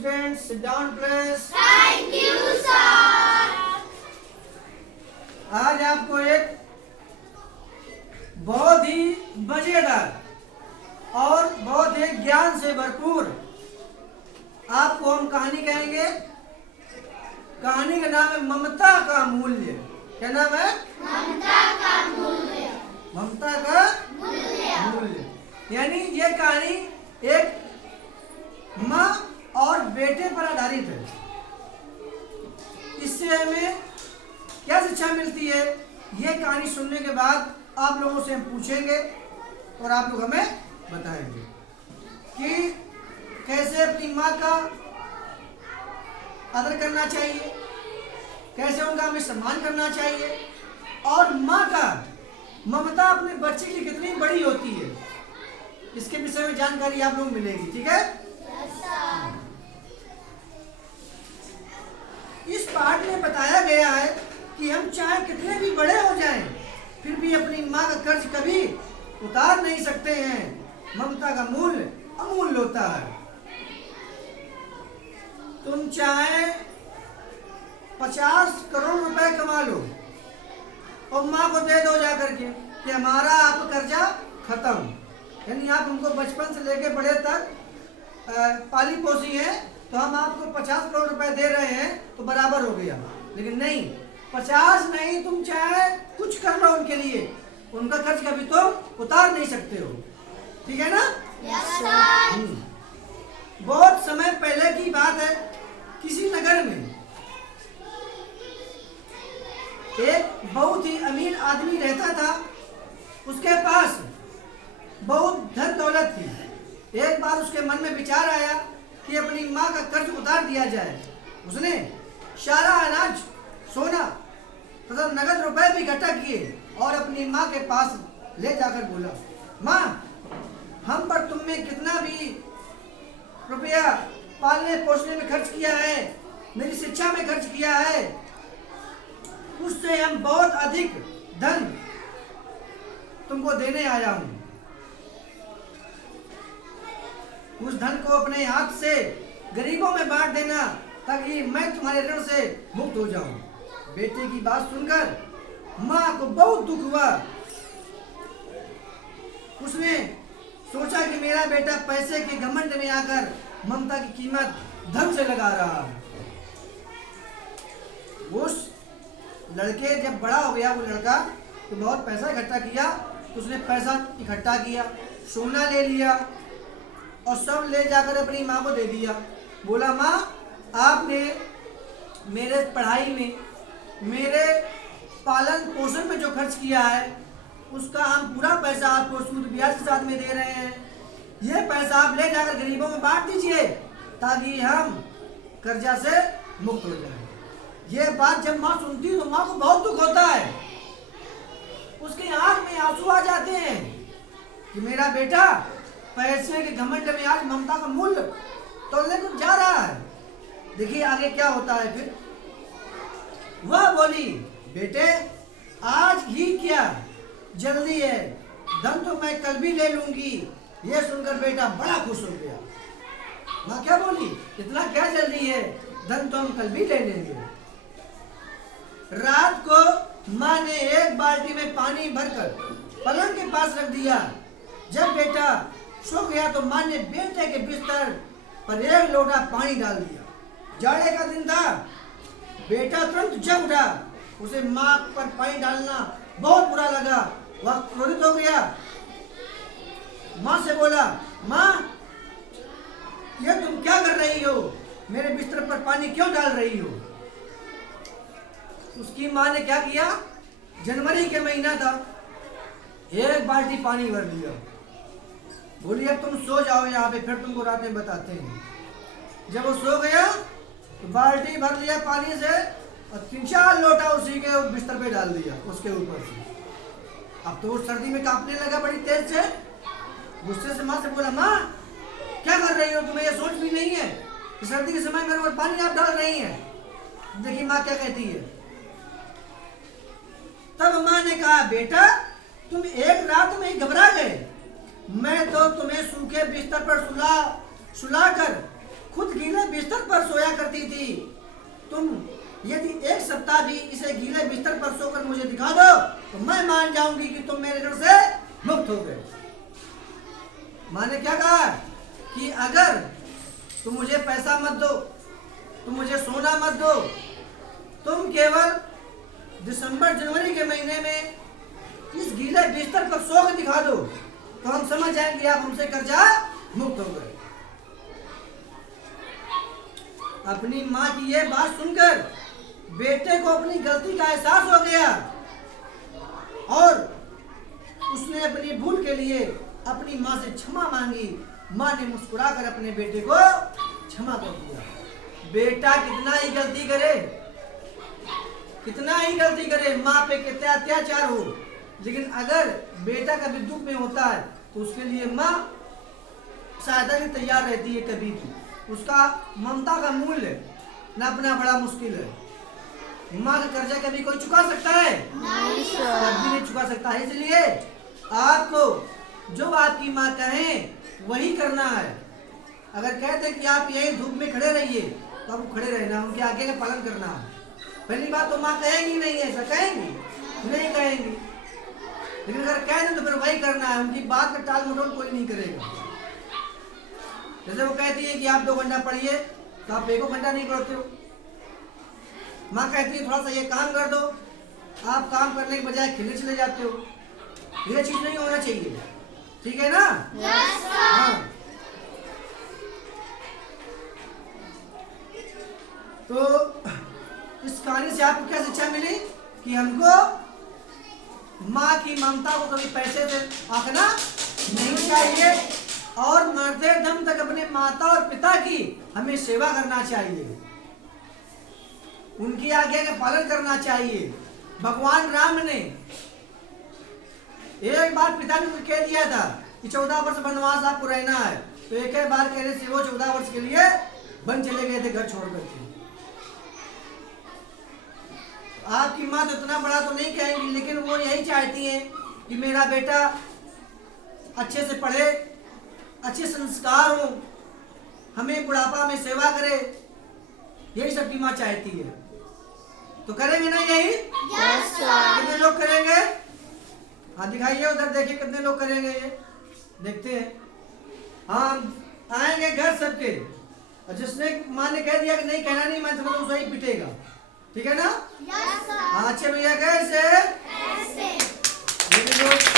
students, sit down please. Thank you, sir. आज आपको एक बहुत ही मजेदार और बहुत ही ज्ञान से भरपूर आपको हम कहानी कहेंगे। कहानी का नाम है ममता का मूल्य। क्या नाम है? ममता का मूल्य। ममता का मूल्य। यानी ये कहानी एक माँ और बेटे पर आधारित है। इससे हमें क्या शिक्षा मिलती है, ये कहानी सुनने के बाद आप लोगों से हम पूछेंगे और आप लोग हमें बताएंगे कि कैसे अपनी माँ का आदर करना चाहिए, कैसे उनका हमें सम्मान करना चाहिए और माँ का ममता अपने बच्चे की कितनी बड़ी होती है, इसके विषय में जानकारी आप लोग मिलेगी। ठीक है? इस पाठ में बताया गया है कि हम चाहे कितने भी बड़े हो जाएं, फिर भी अपनी माँ का कर्ज कभी उतार नहीं सकते हैं। ममता का मूल्य अमूल्य होता है। तुम चाहे 50 करोड़ रुपए कमा लो और माँ को दे दो जाकर के कि हमारा आप कर्जा खत्म, यानी आप हमको बचपन से लेके बड़े तक पाली पोसी है तो हम आपको 50 करोड़ रुपए दे रहे हैं तो बराबर हो गया। लेकिन नहीं, 50 नहीं, तुम चाहे कुछ कर लो उनके लिए, उनका कर्ज कभी तुम उतार नहीं सकते हो। ठीक है ना? बहुत समय पहले की बात है, किसी नगर में एक बहुत ही अमीर आदमी रहता था। उसके पास बहुत धन दौलत थी। एक बार उसके मन में विचार आया कि अपनी माँ का कर्ज उतार दिया जाए। उसने सारा अनाज, सोना तथा नगद रुपए भी इकट्ठा किए और अपनी माँ के पास ले जाकर बोला, माँ, हम पर तुमने कितना भी रुपया पालने पोषने में खर्च किया है, मेरी शिक्षा में खर्च किया है, उससे हम बहुत अधिक धन तुमको देने आया हूं। उस धन को अपने हाथ से गरीबों में बांट देना ताकि मैं तुम्हारे ऋण से मुक्त हो जाऊं। बेटे की बात सुनकर माँ को बहुत दुख हुआ। उसने सोचा कि मेरा बेटा पैसे के घमंड में आकर ममता की कीमत धन से लगा रहा है। उस लड़के जब बड़ा हो गया, वो लड़का तो बहुत पैसा इकट्ठा किया। तो उसने पैसा इकट्ठा किया, सोना ले लिया और सब ले जाकर अपनी माँ को दे दिया। बोला, माँ, आपने मेरे पढ़ाई में, मेरे पालन पोषण में जो खर्च किया है उसका हम पूरा पैसा आपको सूद ब्याज के साथ में दे रहे हैं। ये पैसा आप ले जाकर गरीबों में बांट दीजिए ताकि हम कर्जा से मुक्त हो जाएं। ये बात जब माँ सुनती है तो माँ को बहुत दुख होता है। उसके आंख में आंसू आ जाते हैं कि मेरा बेटा पैसे के घमंड में आज ममता का मूल्य तोड़ने को जा रहा है। देखिए आगे क्या होता है। फिर वह बोली, बेटे, आज ही क्या, जल्दी है, धन तो मैं कल भी ले लूंगी। ये सुनकर बेटा बड़ा खुश हो गया। माँ क्या बोली, इतना क्या जल्दी है, धन तो हम कल भी ले लेंगे। रात को माँ ने एक बाल्टी में पानी भरकर पलंग के पास रख दिया। जब बेटा सो गया तो माँ ने बेटे के बिस्तर पर एक लोटा पानी डाल दिया। जाड़े का दिन था, बेटा तुरंत जग उठा। उसे माँ पर पानी डालना बहुत बुरा लगा। वह क्रोधित हो गया। माँ से बोला, माँ, ये तुम क्या कर रही हो, मेरे बिस्तर पर पानी क्यों डाल रही हो? उसकी माँ ने क्या किया, जनवरी के महीना था, एक बाल्टी पानी भर लिया। बोली, अब तुम सो जाओ यहाँ पे, फिर तुमको रात में बताते हैं। जब वो सो गया तो बाल्टी भर लिया पानी से और 3-4 लोटा उसी के बिस्तर पे डाल दिया उसके ऊपर से। अब तो वो सर्दी में कांपने लगा बड़ी तेज से। गुस्से से माँ से बोला, माँ, क्या कर रही हो, तुम्हें ये सोच भी नहीं है कि सर्दी के समय मेरे ऊपर पानी आप डाल रही हैं। देखिए माँ क्या कहती है। तब माँ ने कहा, बेटा, तुम एक रात में ही घबरा गए। मैं तो तुम्हें सूखे बिस्तर पर सुलाकर खुद गीले बिस्तर पर सोया करती थी। तुम यदि एक सप्ताह भी इसे गीले बिस्तर पर सोकर मुझे दिखा दो तो मैं मान जाऊंगी कि तुम मेरे ऋण से मुक्त हो गए। माँ ने क्या कहा कि अगर तुम मुझे पैसा मत दो, तुम मुझे सोना मत दो, तुम केवल दिसंबर जनवरी के महीने में इस गीले बिस्तर पर सो कर दिखा दो तो हम समझ जाएंगे आप हमसे कर्जा मुक्त हो गए। अपनी माँ की यह बात सुनकर बेटे को अपनी गलती का एहसास हो गया और उसने अपनी भूल के लिए अपनी माँ से क्षमा मांगी। माँ ने मुस्कुराकर अपने बेटे को क्षमा कर दिया। बेटा कितना ही गलती करे, कितना ही गलती करे, माँ पे कितना अत्याचार हो, लेकिन अगर बेटा कभी दुख में होता है तो उसके लिए माँ सहायता भी तैयार रहती है। कभी भी उसका ममता का मूल्य नापना बड़ा मुश्किल है। माँ का कर्जा कभी कोई चुका सकता है? नहीं कभी नहीं चुका सकता है। इसलिए आपको जो आपकी माँ कहें वही करना है। अगर कहते हैं कि आप यही धूप में खड़े रहिए तो आपको खड़े रहना, उनके आज्ञा का पालन करना है। पहली बात तो माँ कहेंगी नहीं, ऐसा कहेंगी नहीं कहेंगी, लेकिन अगर कह दें तो फिर वही करना है। उनकी बात का टाल मटोल कोई नहीं करेगा। जैसे वो कहती है कि आप 2 घंटा पढ़िए तो आप 1 घंटा नहीं पढ़ते हो। माँ कहती है थोड़ा सा ये काम कर दो, आप काम करने के बजाय खेलने चले जाते हो। ये चीज नहीं होना चाहिए, ठीक है ना? Yes, sir. हाँ। तो इस कहानी से आपको क्या शिक्षा मिली कि हमको माँ की ममता को कभी पैसे से आंकना नहीं चाहिए और मरते दम तक अपने माता और पिता की हमें सेवा करना चाहिए, उनकी आज्ञा का पालन करना चाहिए। भगवान राम ने एक बार पिता ने कह दिया था कि 14 वर्ष वनवास आपको रहना है, तो एक ही बार कहने से वो 14 वर्ष के लिए वन चले गए थे घर छोड़ करके। आपकी माँ तो इतना बड़ा तो नहीं कहेंगी, लेकिन वो यही चाहती हैं कि मेरा बेटा अच्छे से पढ़े, अच्छे संस्कार हो, हमें बुढ़ापा में सेवा करे, यही सबकी माँ चाहती है। तो करेंगे ना यही? Yes, sir. कितने लोग करेंगे? हाँ दिखाइए, उधर देखिए कितने लोग करेंगे, ये देखते हैं। हाँ आएंगे घर सबके, और जिसने माँ ने कह दिया कि नहीं कहना नहीं, मैं समझ उसे ही पिटेगा, ठीक है ना? Yes, sir. हाँ अच्छे भैया कैसे? ऐसे। ये लोग